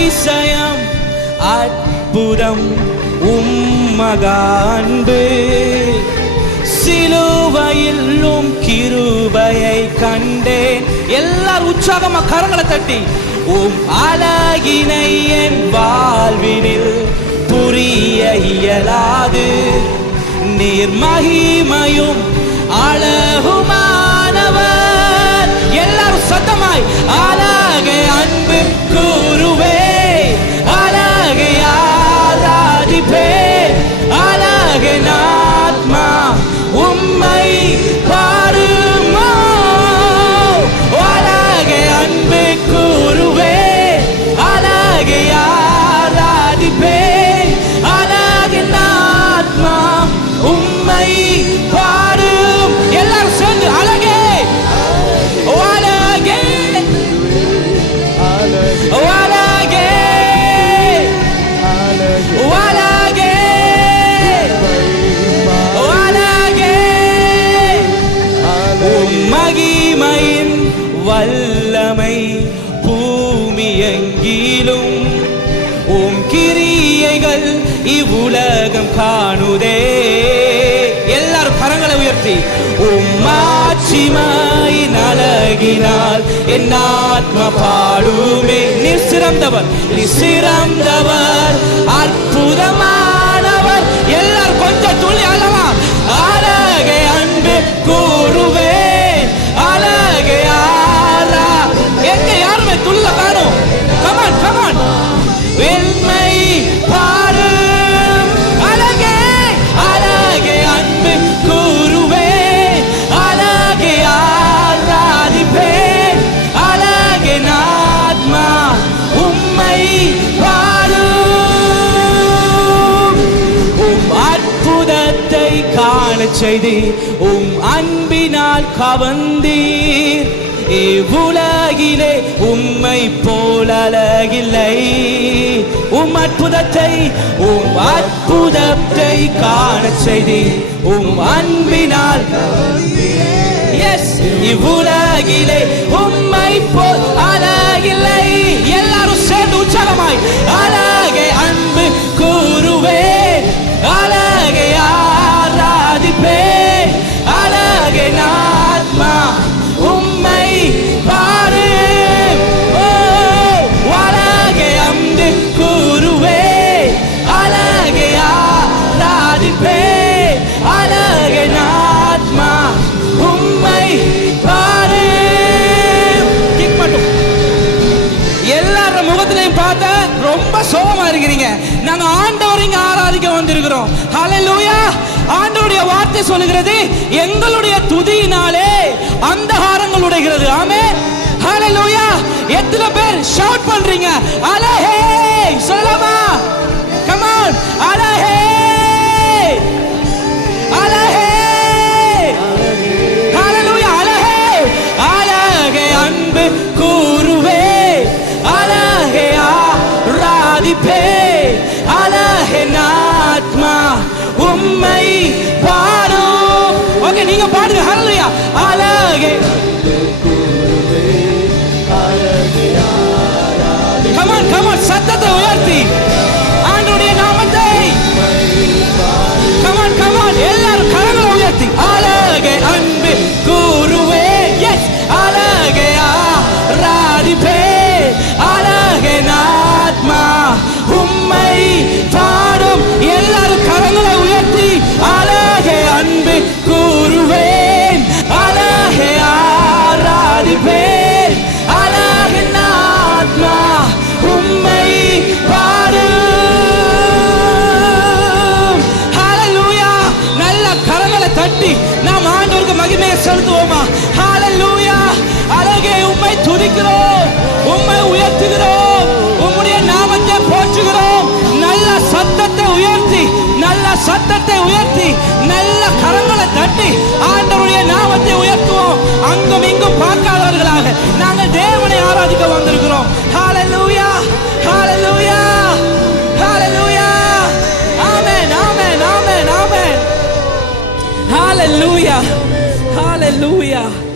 அதிசயம் அற்புதம் உம்மகான்பு சிலுவையிலும் கிருபையை கண்டேன். எல்லாரும் உற்சாகமா கரங்களை தட்டி அழகினை என் வாழ்வினில் புரிய இயலாது. நீர் மகிமையும் அழகுமானவர். எல்லாரும் சத்தமாய் அழகே அன்பு கூறுவே, அழகே ஆராதிப்பே, அழகே ஆத்மா உம்மை பாடுமோ. அழகே அன்பு கூறுவே, அழகே ஆராதிப்பே, அழகே ஆத்மா உம்மை பாடும். எல்லாரும் சேர்ந்து அழகே அழகே அழகே அழகே அழகே மகிமையின் வல்லமை பூமி எங்கிலும் உம் கிரியைகள் இவ்வுலகம் காணுதே. எல்லாரும் கரங்களை உயர்த்தி உம்மாட்சிமையின் அழகினால் என் ஆத்மா பாடுமே. நீர் சிறந்தவர், நீர் சிறந்தவர், அற்புதமானவர். எல்லாரும் கொஞ்சம் துள்ளி அல்லவா அழகே அன்பு கூறுவேன், அழகே ஆரா. எங்க யாருமே துள்ள காணும். கமான் கமான் வெண்மை பாடு அழகே அழகே அன்பு கூறுவே, அழகே ஆராதிப்பே, அழகே ஆத்மா உம்மை பாடும். அற்புதத்தை காண செய்தி அன்பினால் கவர்ந்தீர். இவ்வுலகிலே உம்மை போல் அழகில்லை. அற்புதத்தை காண செய்தி அன்பினால். எஸ், இவ்வுலகிலே உம்மை போல் அழகில்லை. எல்லாரும் சேர்ந்து உற்சாகமாய் அழகே அன்பு கூறுவே, அழகே ஆராதிப்பே, அழகே ஆத்மா உம்மை பாடு. அழகே அன்பு கூறுவே, அழகே ஆராதிப்பே, அழகே ஆத்மா உம்மை பாடு. எல்லாரும் முகத்திலையும் பார்த்த ரொம்ப சோகமா இருக்கிறீங்க. நாங்க ஆண்டவர் இங்க ஆராதிக்க வந்திருக்கிறோம். ஹல்லேலூயா. ஆண்டவருடைய வார்த்தை சொல்லுகிறது, எங்களுடைய துதியினாலே அந்தகாரங்கள் உடைகிறது. ஆமென். ஹல்லேலூயா. எத்தனை பேர் ஷவுட் பண்றீங்க? அலஹே சொல்லலாமா? Come on. அலஹே அலஹே. ஹல்லேலூயா. அலஹே அலஹே அன்பு கூறுவே, அலஹே ஆராதிப்பே, அலஹே ஆத்மா உம்மை பாடும். ஓகே, நீங்க பாடுங்க. ஹல்லேலூயா. அழகே கமான் கமான் சத்தத்தை உயர்த்தி ஆண்டவருடைய நாமத்தை கமான் கமான் எல்லாரும் கரங்களை உயர்த்தி அழகே அன்பு கூறுவே. எஸ், அழகே ஆராதிப்பே, அழகே ஆத்மா உம்மை பாடும். எல்லாரும் கரங்களை உயர்த்தி அழகே அன்பு கூறுவேன், அழகே ஆராதிப்பேன், அழகே ஆத்மா உம்மை பாடும். ஹல்லேலூயா. நல்ல கரங்களை தட்டி நாம் ஆண்டவருக்கு மகிமையை செலுத்துவோமா? ஹல்லேலூயா. அழகே உம்மை துதிக்கிறோம், உம்மை உயர்த்துகிறோம், உம்முடைய நாமத்தை போற்றுகிறோம். நல்ல சத்தத்தை உயர்த்தி, நல்ல சத்தத்தை உயர்த்தி, நல்ல கரங்களை தட்டி ஆண்டவருடைய நாமத்தை உயர்த்துவோம். அங்கும் இங்கும் பார்க்காதவர்களாக நாங்கள் தேவனை ஆராதிக்க வந்திருக்கிறோம். ஹல்லேலூயா. ஹல்லேலூயா. ஹல்லேலூயா. ஆமென் ஆமென் ஆமென் ஆமென். ஹல்லேலூயா. ஹல்லேலூயா.